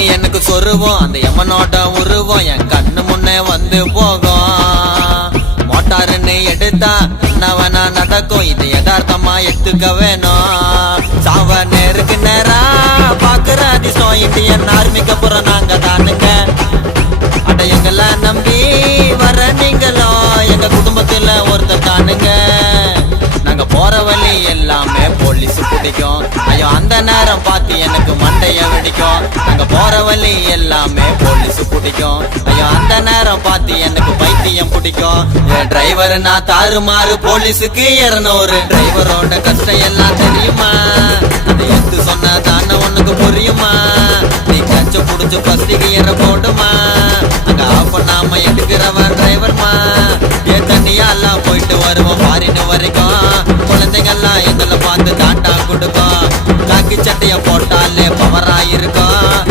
தண்ணி எனக்கு சொருவோம் அந்த எமனோட உருவம் என் கண்ணு முன்னே வந்து போகும் மோட்டாருன்னு எடுத்தா என்ன வேணா நடக்கும் இது யதார்த்தமா எடுத்துக்க வேணும் சாவ நேருக்கு நேரா பாக்குற அதிர்ஷ்டம் இந்தியன் ஆர்மிக்கு அப்புறம் நாங்க தானுங்க அட எங்களை நம்பி வர நீங்களும் எங்க குடும்பத்துல ஒருத்தர் தானுங்க நாங்க போற வழி எல்லாமே போலீஸ் பிடிக்கும் ஐயோ அந்த நேரம் பார்த்து எனக்கு மண்டைய வெடிக்கும் நாங்க போற வழி எல்லாமே போலீஸ் பிடிக்கும் ஐயோ அந்த நேரம் பார்த்து எனக்கு பைத்தியம் பிடிக்கும் என் டிரைவர் நான் தாறுமாறு போலீஸுக்கு 200 டிரைவரோட கஷ்டம் எல்லாம் தெரியுமா அது எடுத்து சொன்ன தானே உனக்கு புரியுமா நீ கச்ச புடிச்சு பஸ்டிக்கு ஏற போடுமா அங்க ஆஃப் பண்ணாம எடுக்கிறவன் டிரைவர்மா ஏன் தண்ணியெல்லாம் போயிட்டு வருவோம் ஃபாரின் வரைக்கும் குழந்தைங்கள்லாம் எங்களை பார்த்து டாட்டா கொடுக்கும் காக்கி சட்டைய போட்டாலே பவரா இருக்கும்